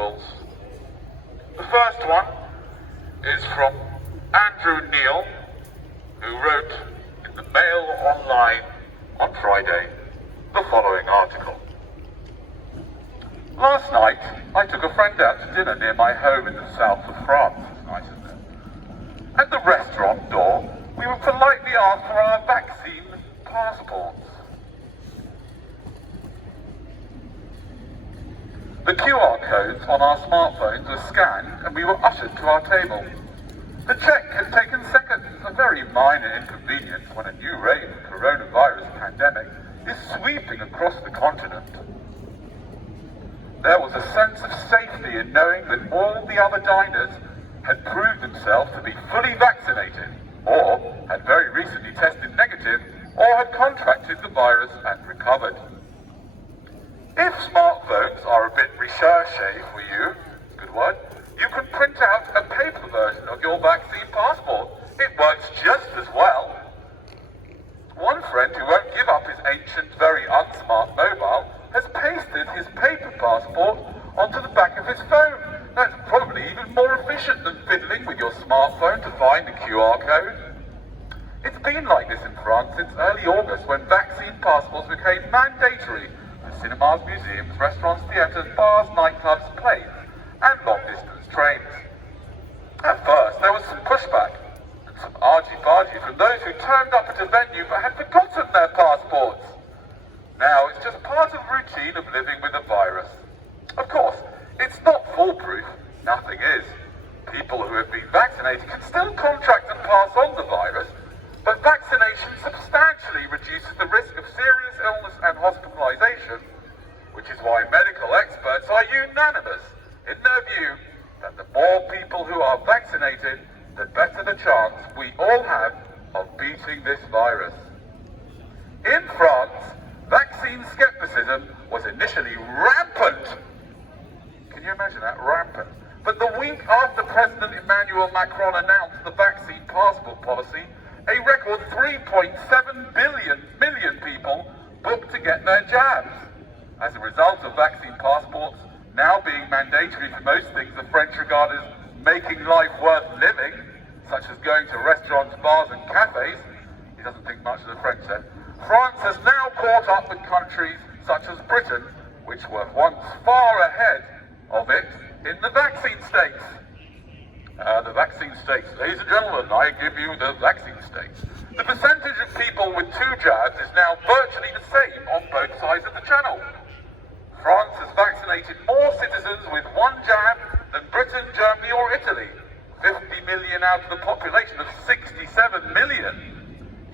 articles. The first one is from Andrew Neal, who wrote in the Mail Online on Friday the following article. Last night, I took a friend out to dinner near my home in the south of France. It's nice, isn't it? At the restaurant door, we were politely asked for our vaccine passports. The QR codes on our smartphones were scanned and we were ushered to our table. The check had taken seconds, a very minor inconvenience when a new wave of coronavirus pandemic is sweeping across the continent. There was a sense of safety in knowing that all the other diners had proved themselves to be fully vaccinated, or had very recently tested negative, or had contracted the virus and recovered. If smartphones are a bit recherche for you, good word, you can print out a paper version of your vaccine passport. It works just as well. One friend who won't give up his ancient, very unsmart mobile has pasted his paper passport onto the back of his phone. That's probably even more efficient than fiddling with your smartphone to find the QR code. It's been like this in France since early August, when vaccine passports became mandatory for cinemas, museums, restaurants, theatres, bars, nightclubs, planes, and long-distance trains. At first, there was some pushback and some argy-bargy from those who turned up at a venue but had forgotten their passports. Now, it's just part of the routine of living with a virus. Of course, it's not foolproof. Nothing is. People who have been vaccinated can still contract and pass on the virus, but vaccination substantially reduces the risk of serious illness and hospitalisation, which is why medical experts are unanimous in their view that the more people who are vaccinated, the better the chance we all have of beating this virus. In France, vaccine skepticism was initially rampant. Can you imagine that? Rampant. But the week after President Emmanuel Macron announced the vaccine passport policy, a record 3.7 million people booked to get their jabs. As a result of vaccine passports now being mandatory for most things the French regard as making life worth living, such as going to restaurants, bars and cafes, he doesn't think much of the French then, France has now caught up with countries such as Britain, which were once far ahead of it in the vaccine stakes. The vaccine stakes. Ladies and gentlemen, I give you the vaccine stakes. The percentage of people with 2 jabs is now virtually the same on both sides of the channel. France has vaccinated more citizens with 1 jab than Britain, Germany or Italy. 50 million out of the population of 67 million.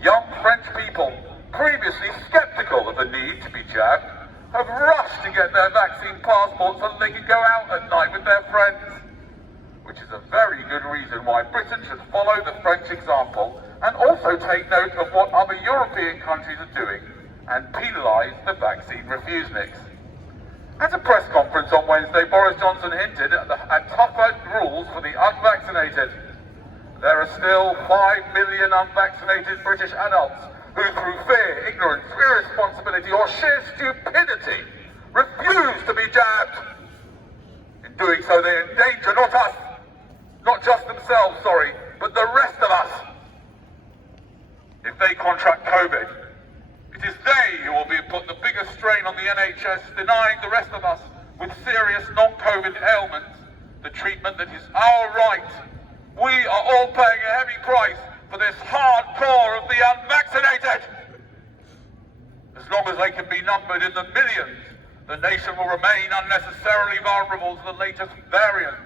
Young French people, previously sceptical of the need to be jabbed, have rushed to get their vaccine passports so they can go out at night with their friends. Which is a very good reason why Britain should follow the French example and also take note of what other European countries are doing and penalise the vaccine refuseniks. At a press conference on Wednesday, Boris Johnson hinted at tougher rules for the unvaccinated. There are still 5 million unvaccinated British adults who, through fear, ignorance, irresponsibility or sheer stupidity, refuse to be jabbed. In doing so, they endanger not us, not just themselves, but the rest of us. If they contract COVID, it is they who will be put the biggest strain on the NHS, denying the rest of us with serious non-COVID ailments the treatment that is our right. We are all paying a heavy price for this hardcore of the unvaccinated. As long as they can be numbered in the millions, the nation will remain unnecessarily vulnerable to the latest variant,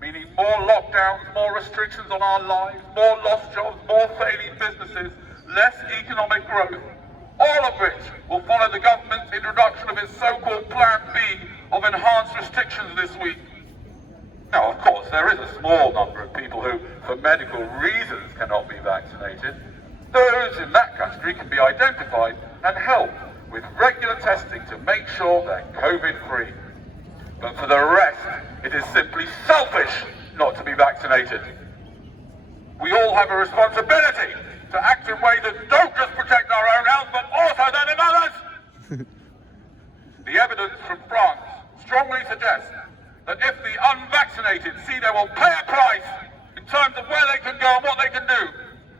meaning more lockdowns, more restrictions on our lives, more lost jobs, more failing businesses, less economic growth, all of which will follow the government's introduction of its so-called Plan B of enhanced restrictions this week. Now, of course, there is a small number of people who, for medical reasons, cannot be vaccinated. Those in that category can be identified and helped with regular testing to make sure they're COVID-free. But for the rest, it is simply selfish not to be vaccinated. We all have a responsibility to act in ways that don't just protect our own health, but also that of others. The evidence from France strongly suggests that if the unvaccinated see they will pay a price in terms of where they can go and what they can do,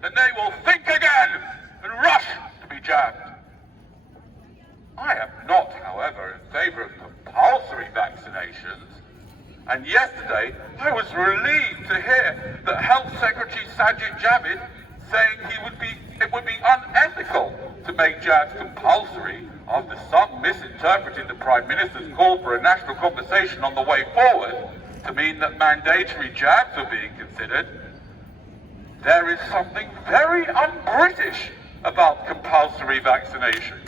then they will think again and rush to be jabbed. I am not, however, in favour of compulsory vaccinations. And yesterday, I was relieved to hear that Health Secretary Sajid Javid saying it would be unethical to make jabs compulsory after some misinterpreted the Prime Minister's call for a national conversation on the way forward to mean that mandatory jabs were being considered. There is something very un-British about compulsory vaccination.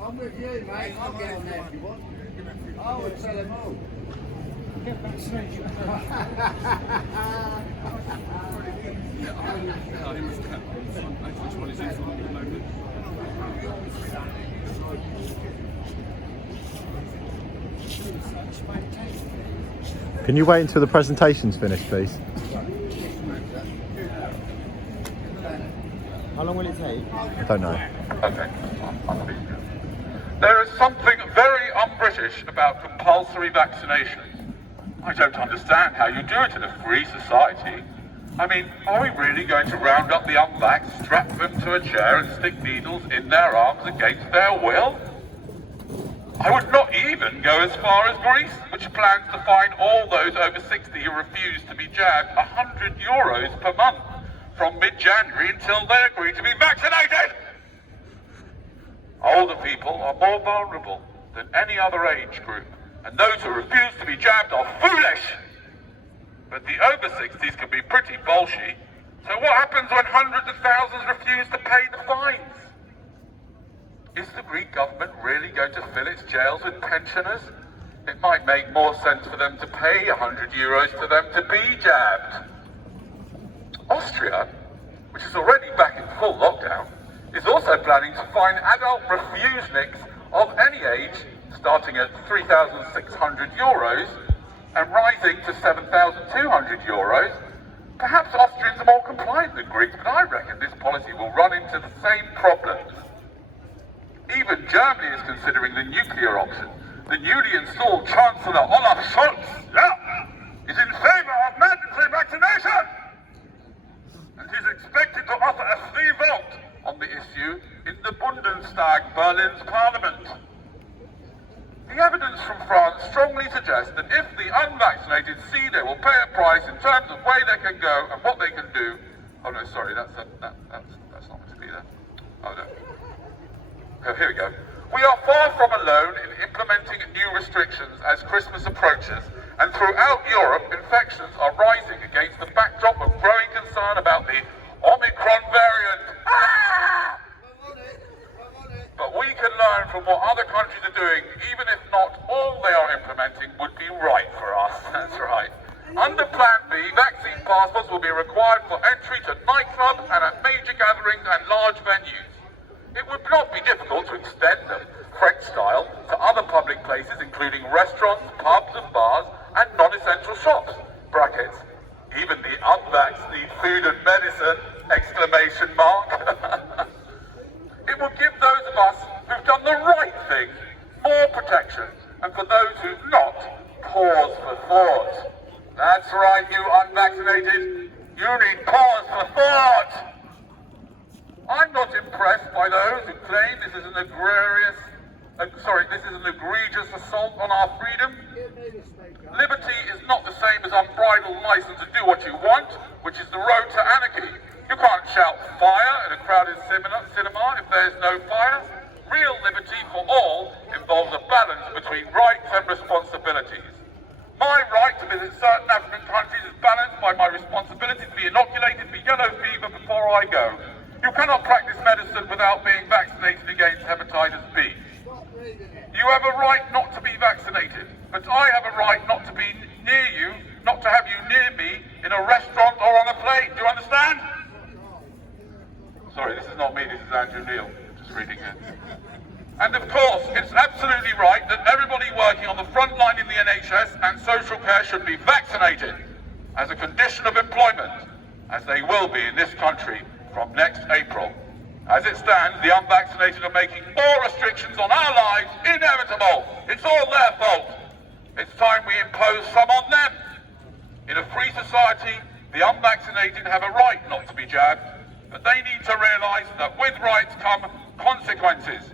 I'm with you, mate. I'll get on there if you want. I would tell them all. Get vaccination. Can you wait until the presentation's finished, please? How long will it take? I don't know. Okay. There is something very un-British about compulsory vaccinations. I don't understand how you do it in a free society. I mean, are we really going to round up the unvaxxed, strap them to a chair and stick needles in their arms against their will? I would not even go as far as Greece, which plans to fine all those over 60 who refuse to be jabbed €100 per month from mid-January until they agree to be vaccinated. Older people are more vulnerable than any other age group, and those who refuse to be jabbed are foolish. But the over 60s can be pretty bolshy, so what happens when hundreds of thousands refuse to pay the fines? Is the Greek government really going to fill its jails with pensioners? It might make more sense for them to pay €100 to them to be jabbed. Austria, which is already back in full lockdown, is also planning to fine adult refuseniks of any age, starting at €3,600 and rising to €7,200. Perhaps Austrians are more compliant than Greeks, but I reckon this policy will run into the same problems. Even Germany is considering the nuclear option. The newly installed Chancellor Olaf Scholz, is in favour of mandatory vaccination and is expected to offer a free vote on the issue in the Bundestag, Berlin's parliament. The evidence from France strongly suggests that if the unvaccinated see they will pay a price in terms of where they can go and what they can do. Oh no, sorry, that's not meant to be there. Oh no. Oh, here we go. We are far from alone in implementing new restrictions as Christmas approaches, and throughout Europe, infections are rising against the backdrop of growing concern about the Omicron variant. But we can learn from what other countries are doing, even if not all they are implementing would be right for us. That's right. Under Plan B, vaccine passports will be required for entry to nightclubs and at major gatherings and large venues. It would not be difficult to extend them, French style, to other public places including restaurants, pubs and bars and non-essential shops. Brackets. Even the unvaxxed need food and medicine! Exclamation mark. It will give those of us who've done the right thing more protection, and for those who've not, pause for thought. That's right, you unvaccinated. You need pause for thought. I'm not impressed by those who claim this is an egregious assault on our freedom. Liberty is not the same as unbridled license to do what you want, which is the road to anarchy. You can't shout fire in a crowded cinema if there's no fire. Real liberty for all involves a balance between rights and responsibilities. My right to visit certain African countries is balanced by my responsibility to be inoculated for yellow fever before I go. You cannot practice medicine without being vaccinated against hepatitis B. You have a right not to be vaccinated, but I have a right not to be near you, not to have you near me in a restaurant or on a plane. Do you understand? Sorry, this is not me, this is Andrew Neil, just reading it. And of course, it's absolutely right that everybody working on the front line in the NHS and social care should be vaccinated as a condition of employment, as they will be in this country from next April. As it stands, the unvaccinated are making more restrictions on our lives, inevitably. inevitable. It's all their fault. It's time we impose some on them. In a free society, the unvaccinated have a right not to be jabbed, but they need to realise that with rights come consequences,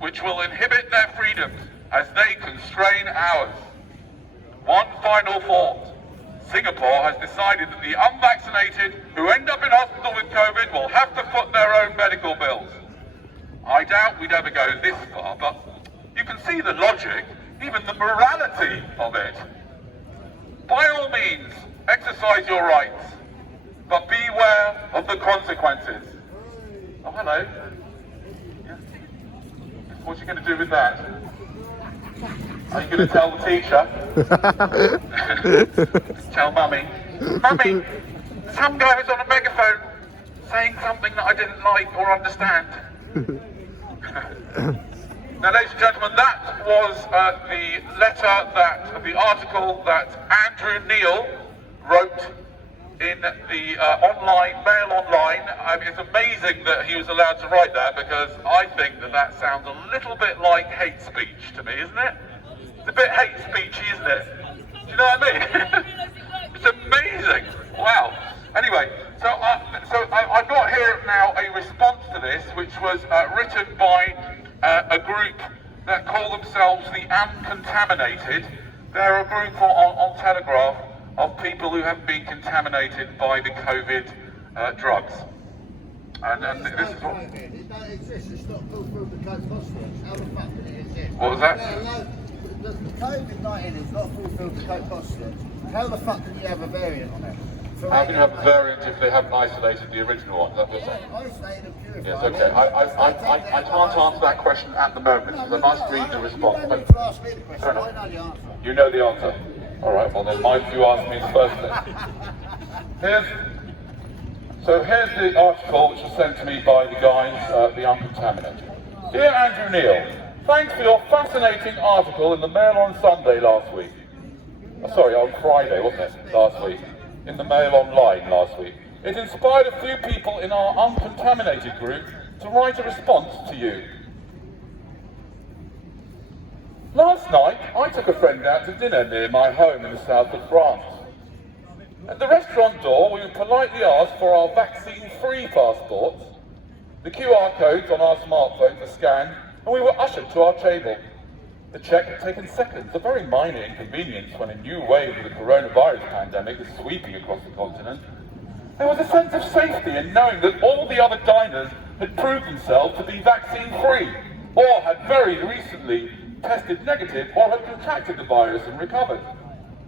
which will inhibit their freedoms as they constrain ours. One final thought. Singapore has decided that the unvaccinated who end up in hospital with COVID will have to foot their own medical bills. I doubt we'd ever go this far, but you can see the logic, even the morality of it. By all means, exercise your rights, but beware of the consequences. Oh, hello. Yeah. What are you going to do with that? Are you going to tell the teacher? Tell Mummy. Mummy, some guy was on a megaphone saying something that I didn't like or understand. Now, ladies and gentlemen, that was the article that Andrew Neil wrote in the Mail Online. It's amazing that he was allowed to write that, because I think that sounds a little bit like hate speech to me, isn't it? It's a bit hate speechy, isn't it? Do you know what I mean? It's amazing. Wow. Anyway, so I've got here now a response to this, which was written by a group that call themselves the Uncontaminated. They're a group on Telegraph of people who have been contaminated by the COVID drugs. And this is what... It don't exist, it's not pulled through the code phosphorus. How the fuck can it exist? What was that? The COVID-19 is not fulfilled the code phosphorus. How the fuck can you have a variant on it? How can you have a variant if they haven't isolated the original one? Is that what you're saying? Isolated and purified. Yes, okay. I can't answer that question at the moment, because I must read the response. You don't need to ask me the question, Fair enough. I know the answer. You know the answer. All right, well then mind if you ask me the first thing. Here's the article which was sent to me by the guys, the Uncontaminated. Dear Andrew Neil, thanks for your fascinating article in the Mail on Sunday last week. Sorry, on Friday, wasn't it? Last week. In the Mail Online last week. It inspired a few people in our Uncontaminated group to write a response to you. Last night, I took a friend out to dinner near my home in the south of France. At the restaurant door, we were politely asked for our vaccine-free passports. The QR codes on our smartphones were scanned, and we were ushered to our table. The check had taken seconds, a very minor inconvenience when a new wave of the coronavirus pandemic is sweeping across the continent. There was a sense of safety in knowing that all the other diners had proved themselves to be vaccine-free, or had very recently tested negative, or had contracted the virus and recovered.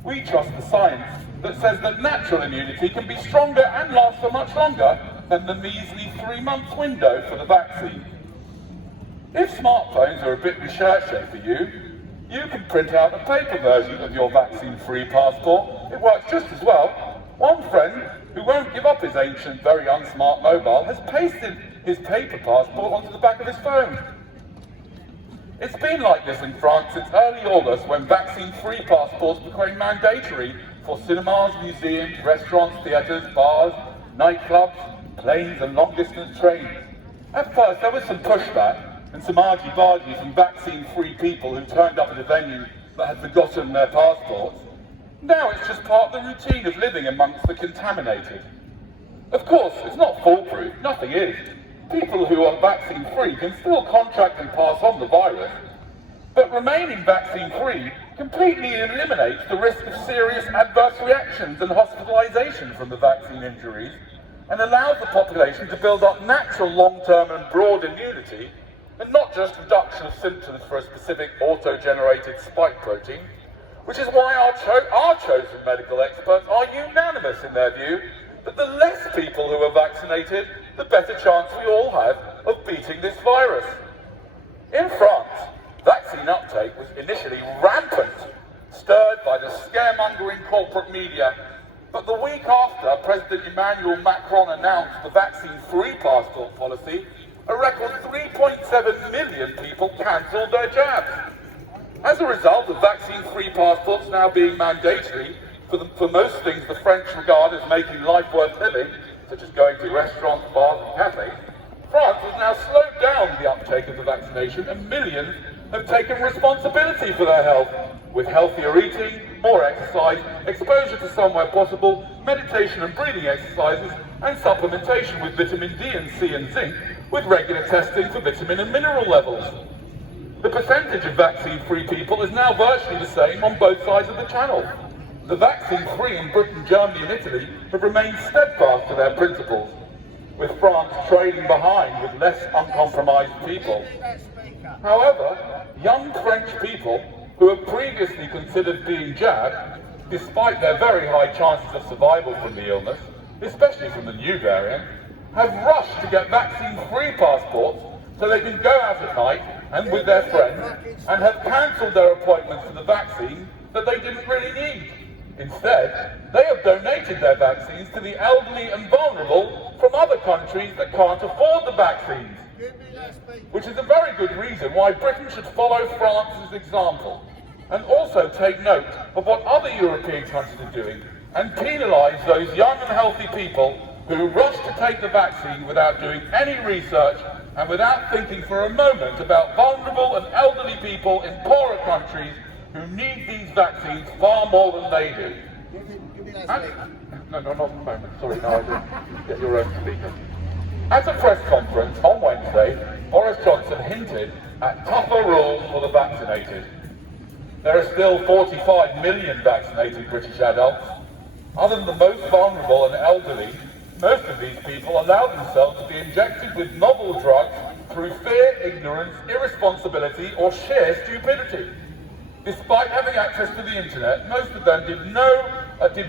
We trust the science that says that natural immunity can be stronger and last for much longer than the measly 3-month window for the vaccine. If smartphones are a bit recherche for you, you can print out a paper version of your vaccine-free passport. It works just as well. One friend, who won't give up his ancient, very unsmart mobile, has pasted his paper passport onto the back of his phone. It's been like this in France since early August, when vaccine-free passports became mandatory for cinemas, museums, restaurants, theatres, bars, nightclubs, planes and long-distance trains. At first there was some pushback, and some argy-bargy from vaccine-free people who turned up at a venue that had forgotten their passports. Now it's just part of the routine of living amongst the contaminated. Of course, it's not foolproof, nothing is. People who are vaccine-free can still contract and pass on the virus, but remaining vaccine-free completely eliminates the risk of serious adverse reactions and hospitalisation from the vaccine injuries, and allows the population to build up natural long-term and broad immunity, and not just reduction of symptoms for a specific auto-generated spike protein, which is why our chosen medical experts are unanimous in their view that the less people who are vaccinated, the better chance we all have of beating this virus. In France, vaccine uptake was initially rampant, stirred by the scaremongering corporate media, but the week after President Emmanuel Macron announced the vaccine-free passport policy, a record 3.7 million people cancelled their jabs. As a result of vaccine-free passports now being mandatory for most things the French regard as making life worth living, such as going to restaurants, bars and cafes, France has now slowed down the uptake of the vaccination, and millions have taken responsibility for their health, with healthier eating, more exercise, exposure to sun where possible, meditation and breathing exercises, and supplementation with vitamin D and C and zinc, with regular testing for vitamin and mineral levels. The percentage of vaccine-free people is now virtually the same on both sides of the channel. The vaccine-free in Britain, Germany and Italy have remained steadfast to their principles, with France trailing behind with less uncompromised people. However, young French people who have previously considered being jabbed, despite their very high chances of survival from the illness, especially from the new variant, have rushed to get vaccine-free passports so they can go out at night and with their friends, and have cancelled their appointments for the vaccine that they didn't really need. Instead, they have donated their vaccines to the elderly and vulnerable from other countries that can't afford the vaccines. Which is a very good reason why Britain should follow France's example, and also take note of what other European countries are doing, and penalise those young and healthy people who rush to take the vaccine without doing any research and without thinking for a moment about vulnerable and elderly people in poorer countries who need these vaccines far more than they do. No, not at the moment. Sorry, no, I didn't get your own speaker. At a press conference on Wednesday, Boris Johnson hinted at tougher rules for the vaccinated. There are still 45 million vaccinated British adults. Other than the most vulnerable and elderly, most of these people allow themselves to be injected with novel drugs through fear, ignorance, irresponsibility, or sheer stupidity. Despite having access to the internet, most of them did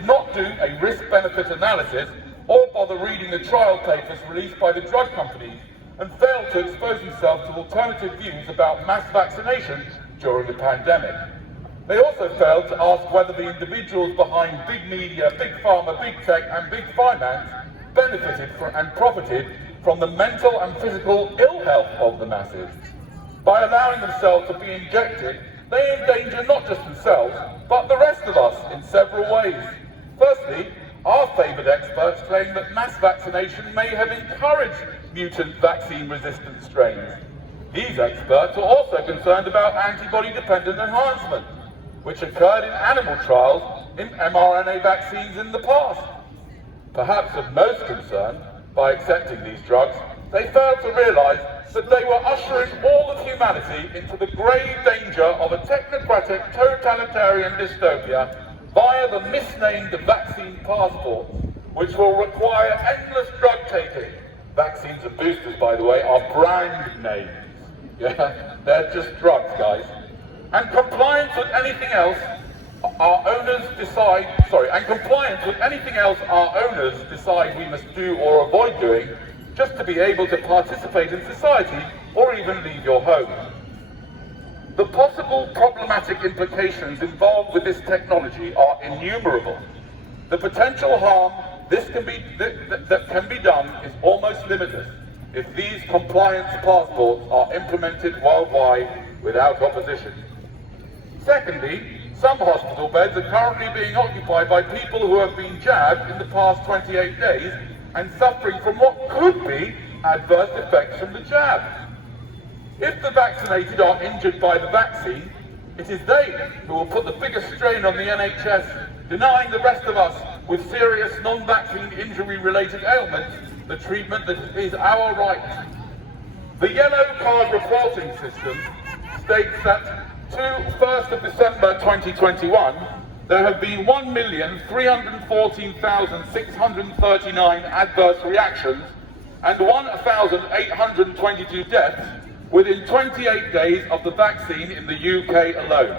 not do a risk-benefit analysis or bother reading the trial papers released by the drug companies, and failed to expose themselves to alternative views about mass vaccination during the pandemic. They also failed to ask whether the individuals behind big media, big pharma, big tech and big finance benefited and profited from the mental and physical ill health of the masses. By allowing themselves to be injected, they endanger not just themselves, but the rest of us in several ways. Firstly, our favoured experts claim that mass vaccination may have encouraged mutant vaccine-resistant strains. These experts are also concerned about antibody-dependent enhancement, which occurred in animal trials in mRNA vaccines in the past. Perhaps of most concern, by accepting these drugs, they failed to realise that they were ushering all of humanity into the grave danger of a technocratic totalitarian dystopia via the misnamed vaccine passport, which will require endless drug taking. Vaccines and boosters, by the way, are brand names. Yeah, they're just drugs, guys. And compliance with anything else our owners decide we must do or avoid doing, just to be able to participate in society or even leave your home. The possible problematic implications involved with this technology are innumerable. The potential harm that can be done is almost limitless if these compliance passports are implemented worldwide without opposition. Secondly, some hospital beds are currently being occupied by people who have been jabbed in the past 28 days and suffering from what could be adverse effects from the jab. If the vaccinated are injured by the vaccine, it is they who will put the biggest strain on the NHS, denying the rest of us with serious non-vaccine injury-related ailments the treatment that is our right. The yellow card reporting system states that to 1st of December 2021, there have been 1,314,639 adverse reactions and 1,822 deaths within 28 days of the vaccine in the UK alone.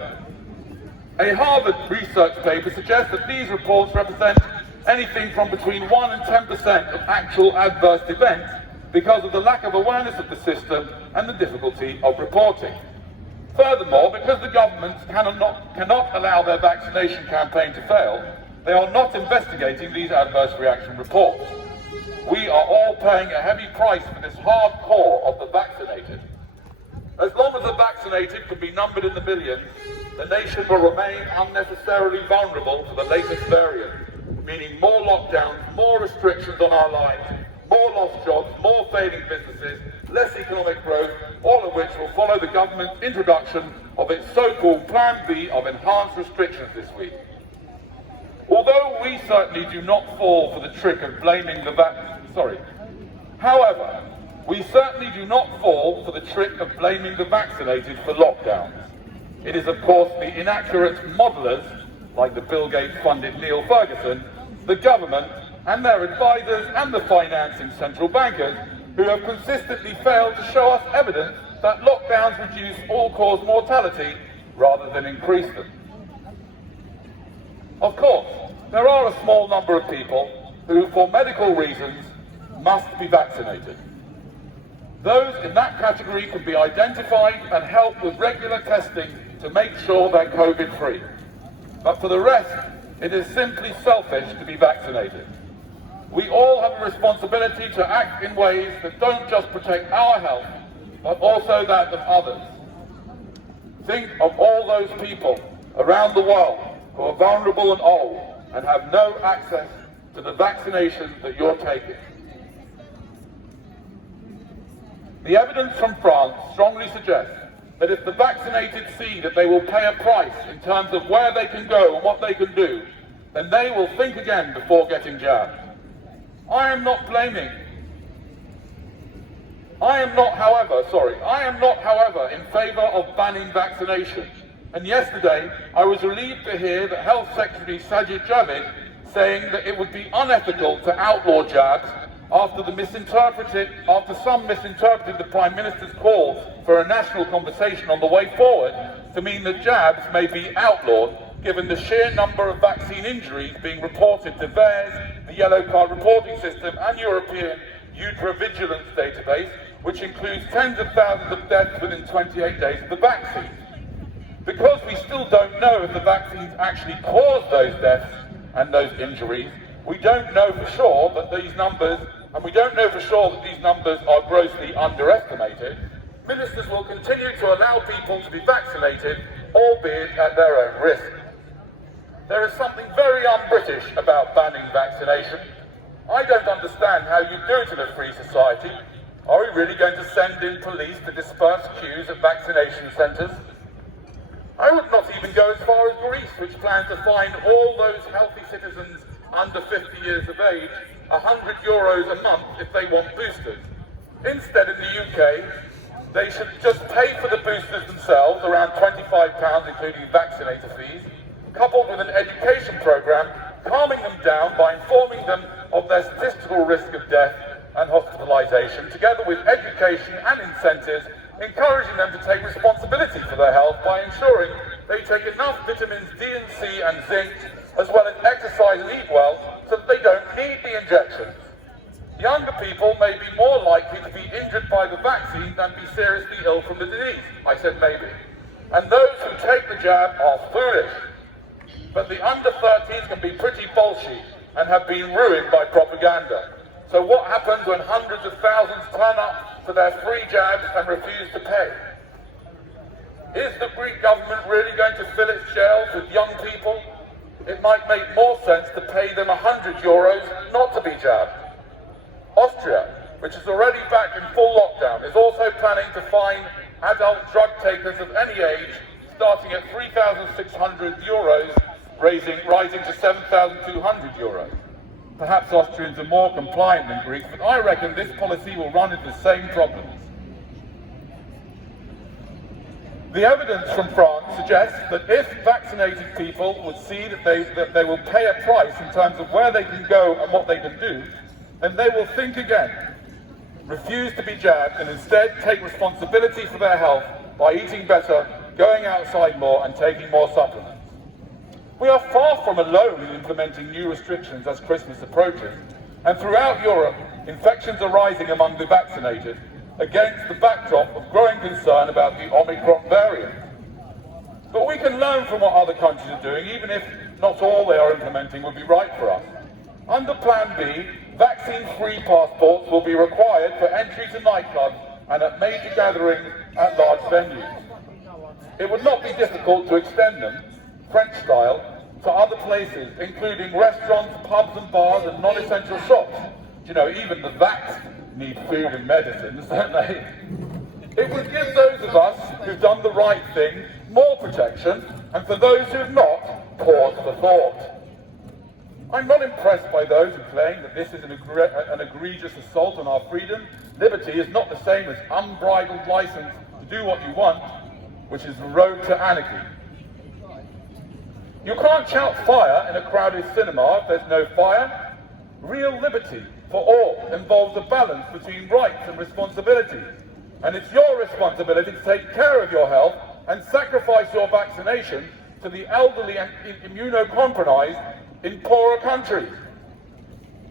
A Harvard research paper suggests that these reports represent anything from between 1 and 10% of actual adverse events because of the lack of awareness of the system and the difficulty of reporting. Furthermore, because the governments cannot allow their vaccination campaign to fail, they are not investigating these adverse reaction reports. We are all paying a heavy price for this hardcore of the vaccinated. As long as the vaccinated can be numbered in the millions, the nation will remain unnecessarily vulnerable to the latest variant, meaning more lockdowns, more restrictions on our lives, more lost jobs, more failing businesses, less economic growth, all of which will follow the government's introduction of its so-called Plan B of enhanced restrictions this week. Although we certainly do not fall for the trick of blaming the However, we certainly do not fall for the trick of blaming the vaccinated for lockdowns. It is of course the inaccurate modelers, like the Bill Gates-funded Neil Ferguson, the government and their advisors and the financing central bankers who have consistently failed to show us evidence that lockdowns reduce all-cause mortality rather than increase them. Of course, there are a small number of people who, for medical reasons, must be vaccinated. Those in that category can be identified and helped with regular testing to make sure they're COVID-free. But for the rest, it is simply selfish to be vaccinated. We all have a responsibility to act in ways that don't just protect our health, but also that of others. Think of all those people around the world who are vulnerable and old and have no access to the vaccination that you're taking. The evidence from France strongly suggests that if the vaccinated see that they will pay a price in terms of where they can go and what they can do, then they will think again before getting jabbed. I am not, however, in favour of banning vaccination. And yesterday, I was relieved to hear that Health Secretary Sajid Javid saying that it would be unethical to outlaw jabs after some misinterpreted the Prime Minister's calls for a national conversation on the way forward to mean that jabs may be outlawed given the sheer number of vaccine injuries being reported to VAERS, the Yellow Card Reporting System and European Vigilance Database, which includes tens of thousands of deaths within 28 days of the vaccine. Because we still don't know if the vaccines actually cause those deaths and those injuries, we don't know for sure that these numbers, are grossly underestimated. Ministers will continue to allow people to be vaccinated, albeit at their own risk. There is something very un-British about banning vaccination. I don't understand how you do it in a free society. Are we really going to send in police to disperse queues at vaccination centres? I would not even go as far as Greece, which plans to fine all those healthy citizens under 50 years of age €100 a month if they want boosters. Instead, in the UK, they should just pay for the boosters themselves, around £25 including vaccinator fees, coupled with an education programme calming them down by informing them of their statistical risk of death and hospitalisation, together with education and incentives, encouraging them to take responsibility for their health by ensuring they take enough vitamins D and C and zinc, as well as exercise and eat well, so that they don't need the injections. Younger people may be more likely to be injured by the vaccine than be seriously ill from the disease. I said maybe. And those who take the jab are foolish. But the under 13s can be pretty bolshy and have been ruined by propaganda. So what happens when hundreds of thousands turn up for their free jabs and refuse to pay? Is the Greek government really going to fill its jails with young people? It might make more sense to pay them €100 not to be jabbed. Austria, which is already back in full lockdown, is also planning to fine adult drug takers of any age, starting at €3,600, rising to €7,200. Perhaps Austrians are more compliant than Greeks, but I reckon this policy will run into the same problems. The evidence from France suggests that if vaccinated people would see that they will pay a price in terms of where they can go and what they can do, then they will think again, refuse to be jabbed, and instead take responsibility for their health by eating better, going outside more, and taking more supplements. We are far from alone in implementing new restrictions as Christmas approaches, and throughout Europe, infections are rising among the vaccinated against the backdrop of growing concern about the Omicron variant. But we can learn from what other countries are doing, even if not all they are implementing would be right for us. Under Plan B, vaccine-free passports will be required for entry to nightclubs and at major gatherings at large venues. It would not be difficult to extend them, French style, to other places, including restaurants, pubs and bars and non-essential shops. You know, even the vaxxed need food and medicines, don't they? It would give those of us who've done the right thing more protection, and for those who've not, pause for thought. I'm not impressed by those who claim that this is an egregious assault on our freedom. Liberty is not the same as unbridled license to do what you want, which is the road to anarchy. You can't shout fire in a crowded cinema if there's no fire. Real liberty for all involves a balance between rights and responsibilities. And it's your responsibility to take care of your health and sacrifice your vaccination to the elderly and immunocompromised in poorer countries.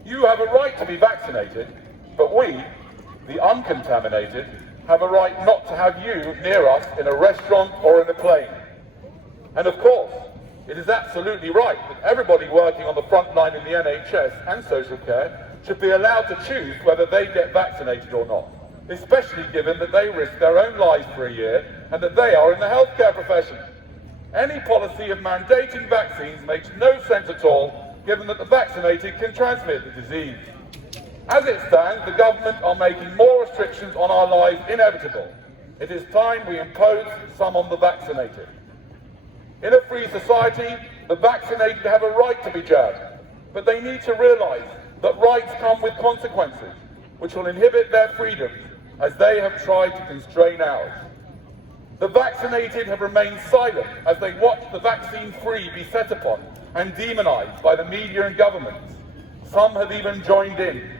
You have a right to be vaccinated, but we, the uncontaminated, have a right not to have you near us in a restaurant or in a plane. And of course, it is absolutely right that everybody working on the front line in the NHS and social care should be allowed to choose whether they get vaccinated or not, especially given that they risk their own lives for a year and that they are in the healthcare profession. Any policy of mandating vaccines makes no sense at all, given that the vaccinated can transmit the disease. As it stands, the government are making more restrictions on our lives inevitable. It is time we impose some on the vaccinated. In a free society, the vaccinated have a right to be jabbed, but they need to realise that rights come with consequences, which will inhibit their freedoms, as they have tried to constrain ours. The vaccinated have remained silent as they watch the vaccine-free be set upon and demonised by the media and governments. Some have even joined in.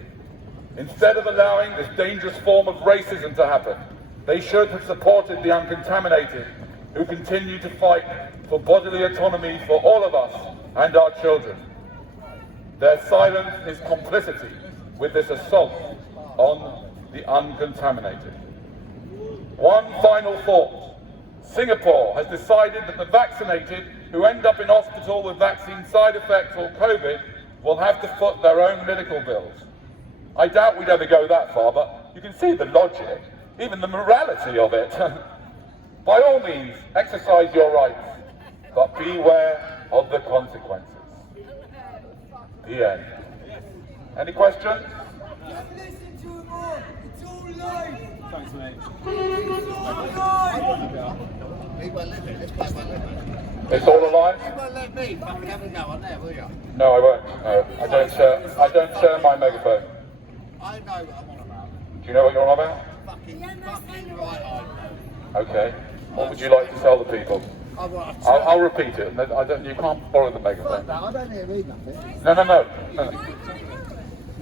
Instead of allowing this dangerous form of racism to happen, they should have supported the uncontaminated, who continue to fight for bodily autonomy for all of us and our children. Their silence is complicity with this assault on the uncontaminated. One final thought. Singapore has decided that the vaccinated who end up in hospital with vaccine side effects or COVID will have to foot their own medical bills. I doubt we'd ever go that far, but you can see the logic, even the morality of it. By all means, exercise your rights, but beware of the consequences. The end. Any questions? Don't listen to him all. It's all live. Thanks, mate. It's all live. He won't let me. This guy won't let me. It's all alive? He won't let me fucking have a go on there, will you? No, I won't. No, I don't share my megaphone. I know what I'm on about. Do you know what you're on about? Fucking right on. Okay. What would you like to tell the people? I want to I'll repeat it. You can't borrow the megaphone. I don't hear read nothing. No.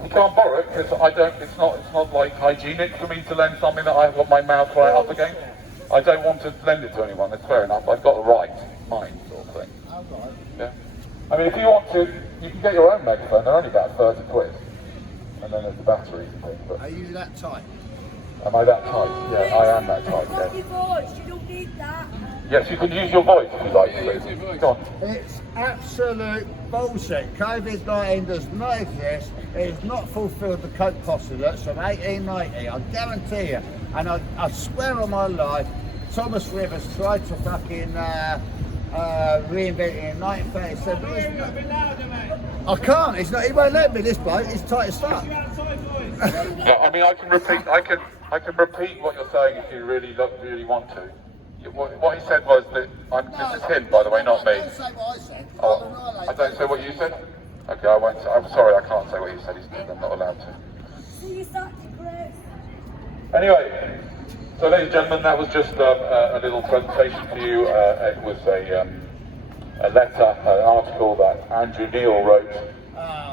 You can't borrow it because it's not like hygienic for me to lend something that I've got my mouth right up against. I don't want to lend it to anyone. It's fair enough. I've got a right, mine sort of thing. Yeah. I mean, if you want to, you can get your own megaphone. They're only about 30 quid, and then there's the batteries and things. But Are you that tight? am I that tight? Yeah, I am that tight. Got Yeah. your voice, you don't need that. Yes, you can use your voice if you like to. Go on. It's absolute bullshit. COVID-19 does not exist. It has not fulfilled the Coke postulates from 1890, I guarantee you. And I swear on my life, Thomas Rivers tried to fucking reinvent it in 1937. I can't. He won't let me. This bloke. It's tight as fuck. Yeah, I mean, I can repeat what you're saying if you really want to. What he said was that this is him, by the way, not me. Don't say what I said. Oh, I don't say what you said? Okay, I won't say. I'm sorry, I can't say what you said. I'm not allowed to. See you Saturday, Chris. Anyway, so ladies and gentlemen, that was just a little presentation for you. It was a letter, an article that Andrew Neil wrote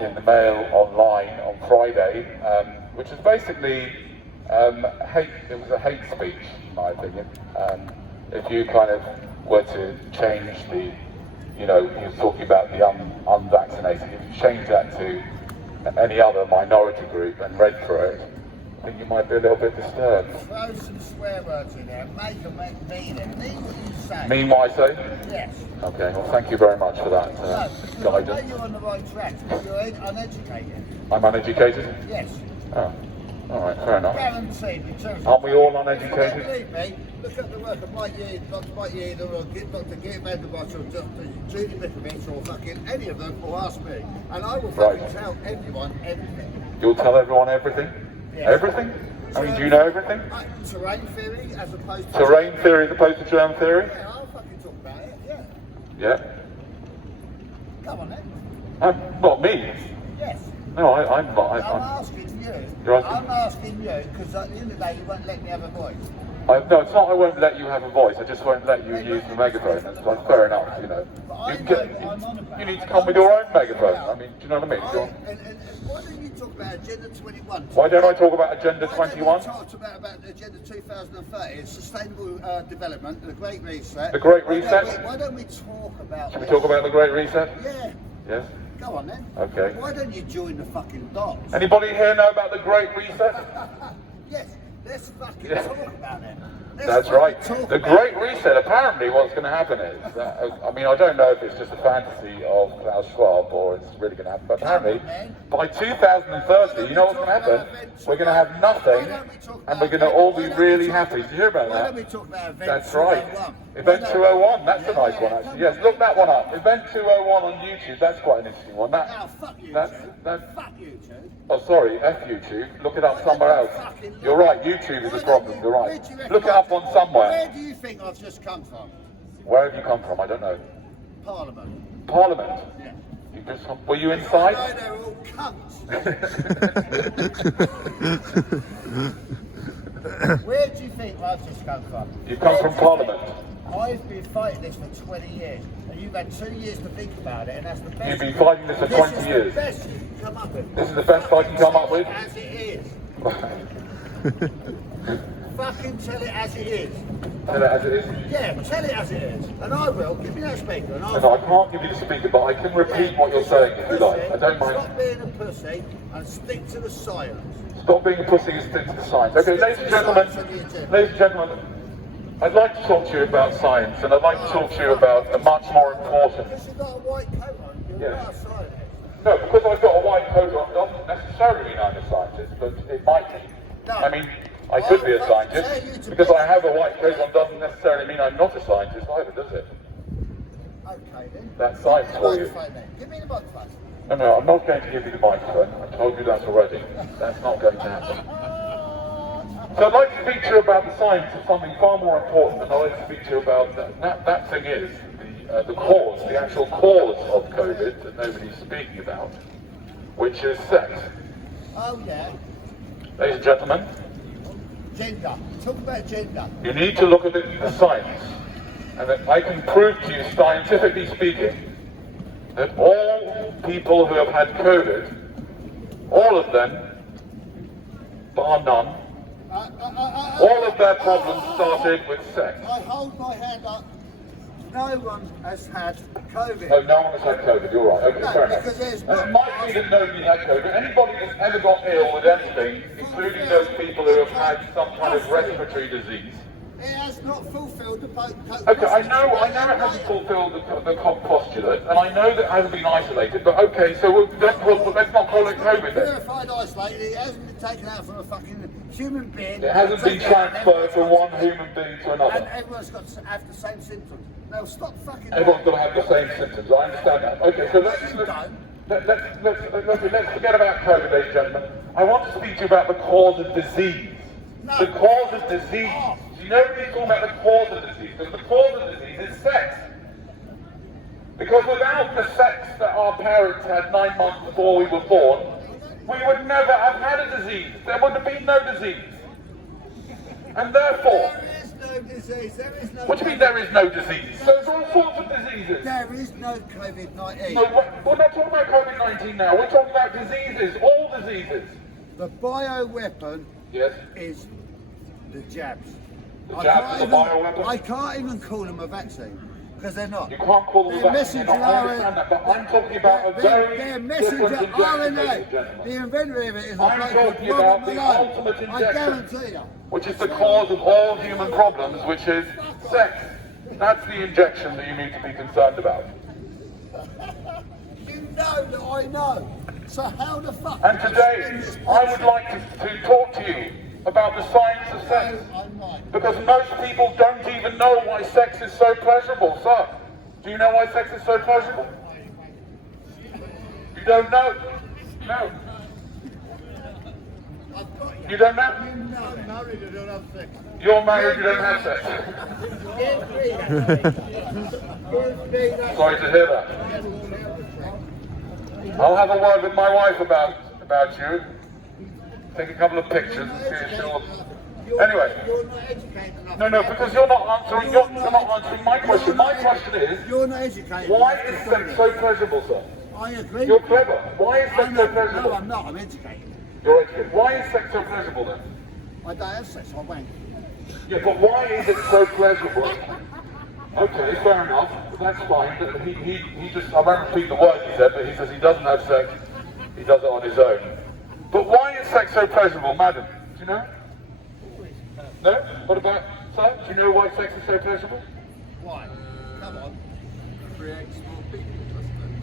in the Mail online on Friday, which is basically hate. It was a hate speech, in my opinion. If you kind of were to change the, he was talking about the unvaccinated, if you change that to any other minority group and read through it, I think you might be a little bit disturbed. Throw some swear words in there. Make them mean it. Mean what you say. Mean what I say? Yes. Okay, well thank you very much for that No, because I know guidance. you're on the right track, but you're uneducated. I'm uneducated? Yes. Oh, alright, fair enough. Guaranteed. In terms of Aren't we all If you don't uneducated? believe me, look at the work of Mike Yeaton, Dr. Mike Yeaton, or Dr. Git Vanderbilt, or Dr. Judy Bickovich, or fucking any of them, or ask me. And I will fucking Right. tell everyone everything. You'll tell everyone everything? Yes. Everything? I mean, do you know everything? Terrain theory as opposed to... Terrain theory as opposed to germ theory? Yeah, I'll fucking talk about it, yeah. Yeah. Come on then. Not me. Yes. No, I'm not. I'm asking you. You're asking- I'm asking you because at the end of the day you won't let me have a voice. No, it's not I won't let you have a voice, I just won't let you use the megaphone. That's like, fair enough, you know. But I You, know get, what I'm on about. you need to come with your own megaphone. I mean, do you know what I mean? And why don't you talk about Agenda 21? Why don't I talk about Agenda Why 21? don't you talk about Agenda 2030, Sustainable Development, the Great Reset? The Great Reset? Why don't we talk about Should we this? talk about the Great Reset? Yeah. Yes? Go on then. Okay. Why don't you join the fucking dots? Anybody here know about the Great Reset? Yes, let's fucking Yeah. talk about it. Let's That's fucking right. talk The about Great it. Reset, apparently what's going to happen is, I mean, I don't know if it's just a fantasy of Klaus Schwab or it's really going to happen, but apparently by 2030, you know what's going to happen? We're going to have nothing and we're going to all be really happy. Did you hear about Why don't we that? talk about Event That's right. 201? Event 201, that's a nice Yeah, one come actually. Yes, look that one up. Event 201 on YouTube, that's quite an interesting one. Now, That, fuck you, that's, two. that's, Fuck you, two. oh sorry, F YouTube. Look it up somewhere else. You're right, YouTube is the problem, you're Where right. do you reckon Look it up on somewhere. Where do you think I've just come from? Where have you come from? I don't know. Parliament. Parliament? Yeah. You just, were you inside? No, they're all cunts. Where do you think I've just come from? You come Where from do you Parliament. think? I've been fighting this for 20 years, and you've had 2 years to think about it, and that's the best. You've been fighting this for 20 years. This is the best you can come up with. This is the best I can come up with? As it is. Fucking tell it as it is. Tell it as it is. Yeah, tell it as it is. And I will. Give me that speaker, and I No, I will. can't give you the speaker, but I can repeat what you're saying if you like. I don't mind. Stop being a pussy and stick to the science. Stop being a pussy and stick to the science. Okay, ladies and gentlemen, I'd like to talk to you about science, and I'd like to talk to you about a much more important. Because you've got a white coat on, you're Yes. not a scientist. No, because I've got a white coat on doesn't necessarily mean I'm a scientist, but it might be. No. I mean, I could be a scientist. Because I have a white coat on doesn't necessarily mean I'm not a scientist either, does it? Okay then. That's science Give me for the you. microphone then. Give me the microphone. No, I'm not going to give you the microphone. I told you that already. That's not going to happen. So I'd like to speak to you about the science of something far more important, and I'd like to speak to you about that thing is the cause, the actual cause of COVID that nobody's speaking about, which is sex. Oh yeah. Ladies and gentlemen, Gender. Talk about gender. you need to look at the science, and that I can prove to you, scientifically speaking, that all people who have had COVID, all of them, bar none, all of their problems started with sex. I hold my hand up. No one has had COVID. No, no one has had COVID, you're right. Okay, No, fair enough. because there's And it not- might be that nobody had COVID. Anybody that's ever got ill with anything, including those people who have had some kind of respiratory disease. It has not fulfilled the Okay, I know it hasn't fulfilled the postulate, and I know that it hasn't been isolated, but okay, so let's not call it COVID then. Purified, isolated, it hasn't been taken out from a fucking human being. It hasn't been transferred from one human being to And another. everyone's got to have the same symptoms. Now stop fucking... Everyone's got to have the same symptoms, I understand that. Okay, so let's forget about COVID, ladies and gentlemen. I want to speak to you about the cause of disease. No. The cause of disease. See, nobody's talking about the cause of disease, because the cause of disease is sex. Because without the sex that our parents had 9 months before we were born, we would never have had a disease. There would have been no disease. And therefore, There is no disease, there is no... what do you mean there is no disease? There's all sorts of diseases. There is no COVID-19. No, we're not talking about COVID-19 now. We're talking about diseases, all diseases. The bioweapon Yes. is the jabs. The I jabs can't are the even- bioweapon? I can't even call them a vaccine, because they're not. You can't call them Their vaccine. messenger I understand that, but I'm talking about a very their different messenger injection, ladies and RNA. gentlemen. The inventor of it is a I'm bloke called talking Robert about the Malone. ultimate I injection. guarantee you. Which is the cause of all human problems, which is sex. That's the injection that you need to be concerned about. You know that I know. So how the fuck... And do you today, spin this I would bullshit? like to talk to you about the science of sex. No, I'm not. Because most people don't even know why sex is so pleasurable. Sir, do you know why sex is so pleasurable? You don't know? No. I've got you. You don't know? No, I'm married, I don't have sex. You're married, you don't have sex. Give me that. Give me that. Sorry to hear that. I'll have a word with my wife about you. Take a couple of pictures and see if she'll... Anyway. You're not educated enough. No, because you're not answering my question. My question is, You're not educated. why is sex so pleasurable, sir? I agree. You're clever. Why is sex so No, pleasurable? I'm not. I'm educated. You're educated. Why is sex so pleasurable then? I don't have sex. I wank. Yeah, but why is it so pleasurable? Okay, fair enough. That's fine. But he just, I won't repeat the word he said, but he says he doesn't have sex. He does it on his own. But why is sex so pleasurable, madam? Do you know? No? What about, sir? Do you know why sex is so pleasurable? Why? Come on.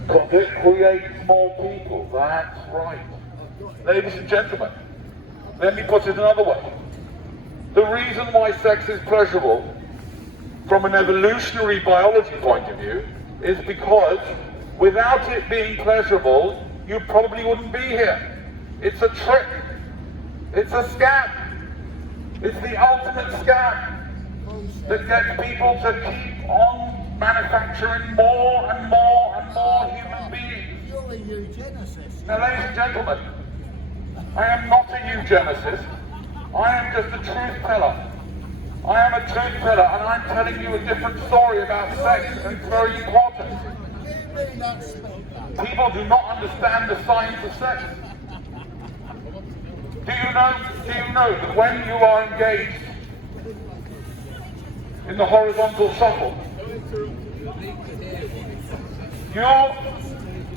Because it creates more people. That's right. Ladies and gentlemen, let me put it another way. The reason why sex is pleasurable from an evolutionary biology point of view is because without it being pleasurable, you probably wouldn't be here. It's a trick. It's a scam. It's the ultimate scam that gets people to keep on manufacturing more and more and more human beings. You're a eugenicist. Now, ladies and gentlemen, I am not a eugenicist. I am just a truth teller. I am a truth teller, and I'm telling you a different story about sex, and it's very important. Give me that speaker. People do not understand the science of sex. Do you know that when you are engaged in the horizontal shuffle, your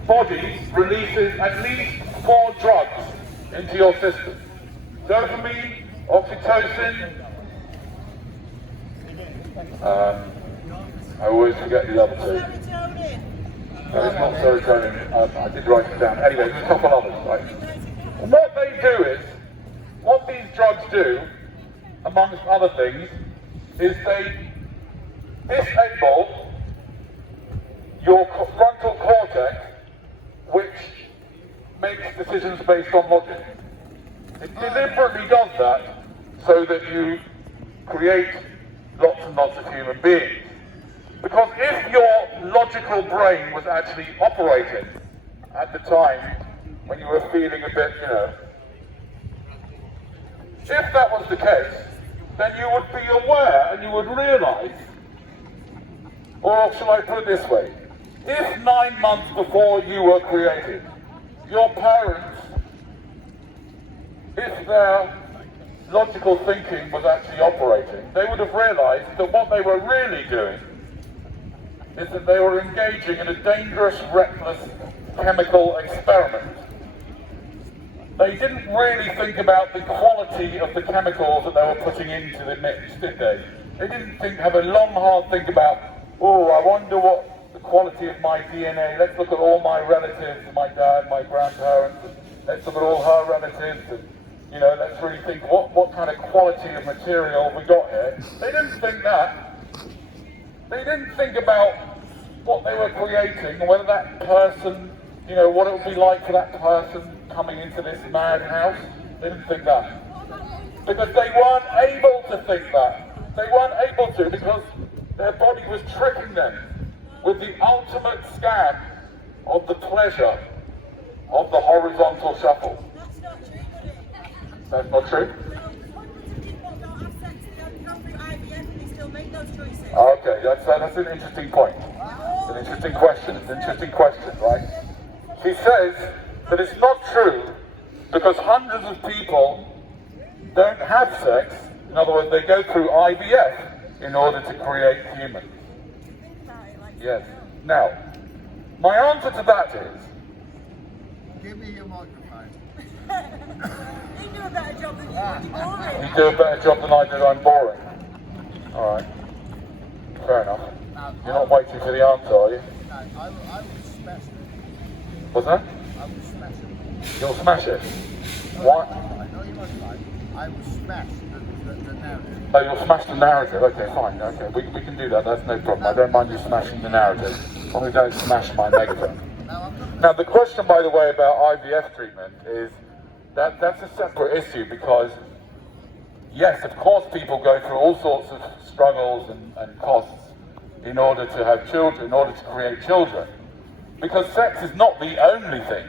body releases at least 4 drugs into your system. Dopamine, oxytocin, I always forget the other 2. No, it's not serotonin. I did write it down. Anyway, there's a couple others, right? And what they do is, what these drugs do, amongst other things, is they disable your frontal cortex, which makes decisions based on logic. It deliberately does that so that you create lots and lots of human beings. Because if your logical brain was actually operating at the time when you were feeling a bit, if that was the case, then you would be aware and you would realize, or shall I put it this way, if 9 months before you were created, your parents, if their logical thinking was actually operating, they would have realized that what they were really doing is that they were engaging in a dangerous, reckless chemical experiment. They didn't really think about the quality of the chemicals that they were putting into the mix, did they? They didn't have a long, hard think about, oh, I wonder what the quality of my DNA, let's look at all my relatives, my dad, my grandparents, let's look at all her relatives, and let's really think what kind of quality of material we got here. They didn't think that. They didn't think about what they were creating, or whether that person, what it would be like for that person coming into this madhouse. They didn't think that. Because they weren't able to think that. They weren't able to because their body was tricking them with the ultimate scam of the pleasure of the horizontal shuffle. That's not true, buddy. That's not true? No, hundreds of people don't have sex, they don't go through IVF and they still make those choices. Okay, that's an interesting point. It's an interesting question. It's an interesting question, right? He says that it's not true because hundreds of people don't have sex. In other words, they go through IVF in order to create humans. Think about it like Yes. Now, my answer to that is, Give me your microphone. you do a better job than you already. you do a better job than I do, I'm boring. Alright. Fair enough. You're not waiting for the answer, are you? No, I would smash it. What's that? I would smash it. You'll smash it. Why? No, you won't like. I would smash the narrative. Oh, you'll smash the narrative. Okay, fine. Okay, we can do that. That's no problem. I don't mind you smashing the narrative. As long as you don't smash my megaphone. No, I'm not. Now, the question, by the way, about IVF treatment is, That's a separate issue because, yes, of course people go through all sorts of struggles and costs in order to have children, in order to create children. Because sex is not the only thing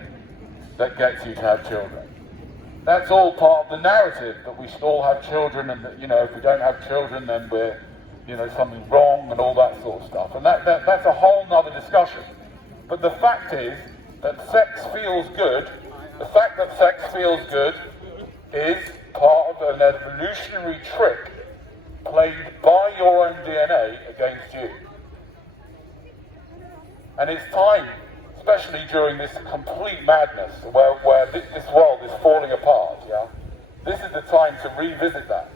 that gets you to have children. That's all part of the narrative that we should all have children and that, if we don't have children then we're, something wrong and all that sort of stuff. And that's a whole nother discussion. But the fact is that sex feels good. The fact that sex feels good is part of an evolutionary trick played by your own DNA against you. And it's time, especially during this complete madness where this world is falling apart, yeah? This is the time to revisit that.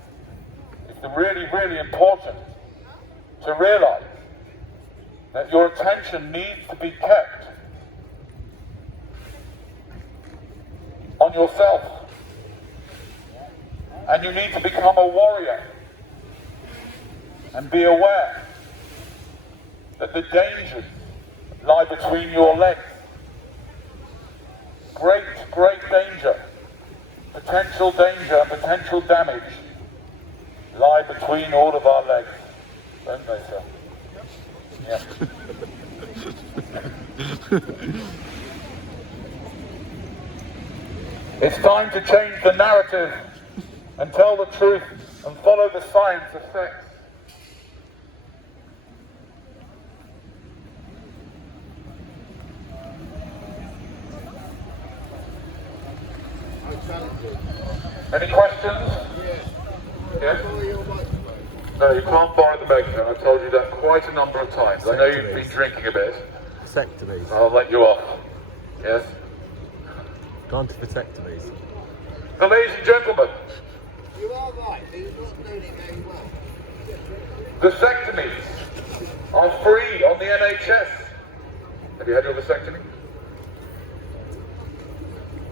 It's really, really important to realize that your attention needs to be kept on yourself. And you need to become a warrior and be aware that the dangers lie between your legs. Great, great danger, potential danger and potential damage lie between all of our legs, don't they, sir? Yeah. It's time to change the narrative and tell the truth and follow the science of sex. Any questions? Yes? No, you can't borrow the megaphone. I've told you that quite a number of times. I know you've been drinking a bit. Vasectomies. I'll let you off. Yes? Gone to vasectomies. So, ladies and gentlemen, You are right, but you're not doing it very well. vasectomies are free on the NHS. Have you had your vasectomy?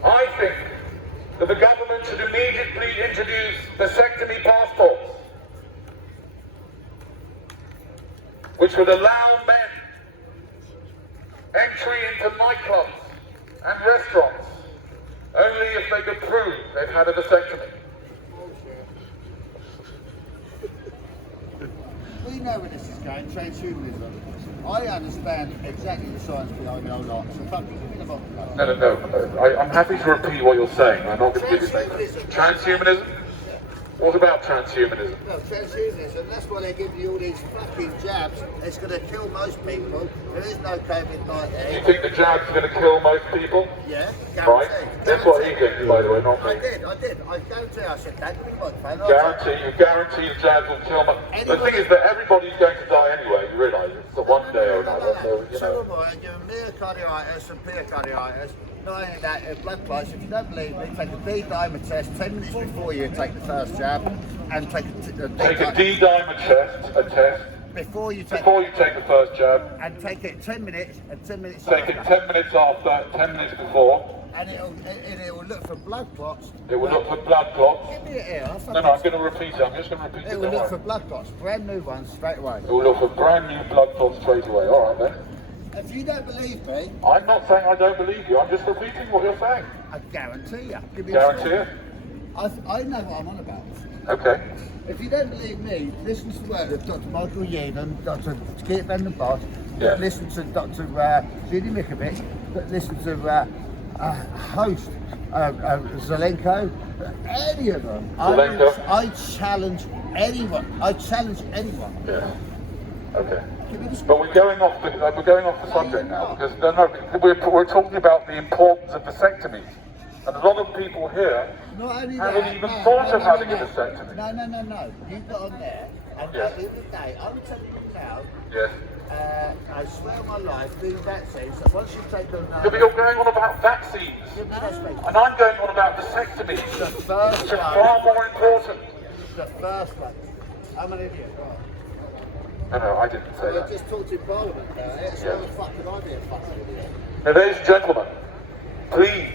I think that the government should immediately introduce vasectomy passports, which would allow men entry into nightclubs and restaurants only if they could prove they've had a vasectomy. We know where this is going, transhumanism. I understand exactly the science behind the whole lot, so fuck it, give me the vodka. No. I'm happy to repeat what you're saying. I'm not going to give you Transhumanism. Transhumanism? What about transhumanism? No, transhumanism, that's why they give you all these fucking jabs. It's going to kill most people. There is no COVID-19. You think the jab's going to kill most people? Yeah, Right? guaranteed. That's what he thinks, by the way, not I me. did. I guarantee I said that. Give me the microphone. You guarantee the jabs will kill most. The thing is that everybody's going to die anyway, you realise. It's the one day or another. So, you So know. am I, giving myocarditis and pericarditis. Not only that, blood clots. If you don't believe me, take a D-dimer test 10 minutes before you take the first jab, and take Take a D-dimer test before you take the first jab. and take it 10 minutes and 10 minutes Take it after. 10 minutes after, 10 minutes before. And it'll look for blood clots. It will look for blood clots. Give me it here. No, I'm going to repeat it. I'm just going to repeat it. It will don't look for worry. blood clots, brand new ones straight away. It will look for brand new blood clots straight away. All right then. If you don't believe me, I'm not saying I don't believe you. I'm just repeating what you're saying. I guarantee you. Give me Guarantee a it? I know what I'm on about. Okay. If you don't believe me, listen to the work of Dr. Michael Yeadon, Dr. Skip van den Bosch, Yeah. listen to Dr. Judy Mikovic, listen to host Zelenko, any of them. Zelenko? I challenge anyone. Yeah. Okay. Give me the But we're going off the subject now because we're talking about the importance of vasectomies, and a lot of people here Not only haven't that, even no, thought no, of no, having no, a vasectomy. No. You got on there, and Yeah. at the end of the day, I'm telling you now, Yes. I swear on my life, doing vaccines, that once you take on Yeah, but you're going on about vaccines, give me that space. and I'm going on about vasectomies, The first which are one, far more important. the first one. I'm an idiot, right? No, I didn't say I that. just talked in Parliament about it, so Yeah. how the fuck can I be a fucking idiot? Now, ladies and gentlemen, please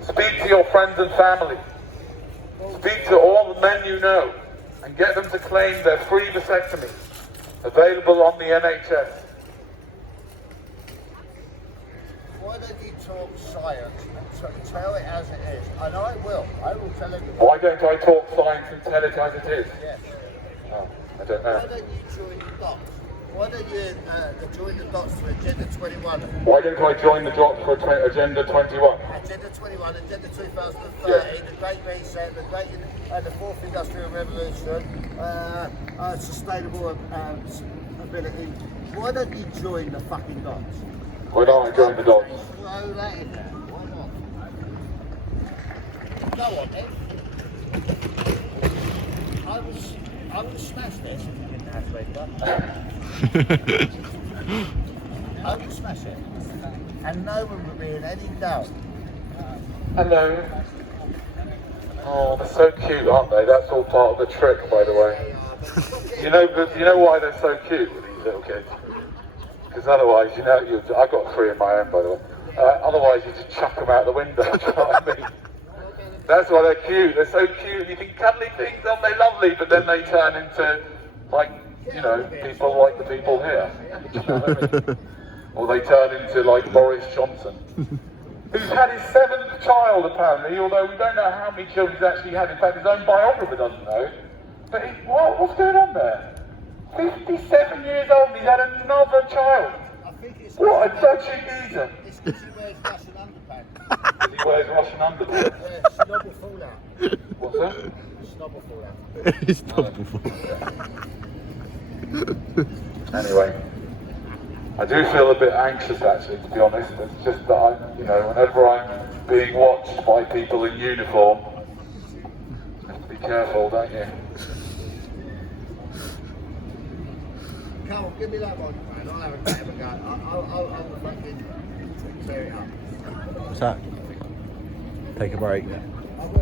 speak to your friends and family. Speak to all the men you know and get them to claim their free vasectomy available on the NHS. Why don't you talk science and tell it as it is? And I will tell everyone. Why don't I talk science and tell it as it is? Yes. Oh, I don't know. Why don't you join the dots? Why don't you join the dots to Agenda 21? Why don't I join the dots for Agenda 21? Agenda 21, Agenda 2030, Yeah. the Great Reset, the Fourth Industrial Revolution, sustainable ability. Why don't you join the fucking dots? Why don't I join the dots? Throw that in there. Why not? Go on then. I will smash this if you didn't have to. I will smash it. And no one will be in any doubt. Hello. Oh, they're so cute, aren't they? That's all part of the trick, by the way. You know why they're so cute with these little kids? Because otherwise, I've got 3 of my own, by the way. Otherwise, you just chuck them out the window. Do you know what I mean? That's why they're cute. They're so cute. You think cuddly things, aren't they lovely? But then they turn into, like, people like the people here. Do you know what I mean? Or they turn into, like, Boris Johnson, who's had his 7th child, apparently, although we don't know how many children he's actually had. In fact, his own biographer doesn't know. But what's going on there? 57 years old and he's had another child. I think it's What a dodgy geezer. It's because he wears Russian underpants. He wears Russian underpants. Yeah, snob will fall out. What's that? Snob will fall out. It's topical. Anyway, I do feel a bit anxious actually, to be honest. It's just that whenever I'm being watched by people in uniform, you have to be careful, don't you? Come on, give me that one, man. I'll have a bit of a go. I'll fucking tear it up. What's that? Take a break. I will.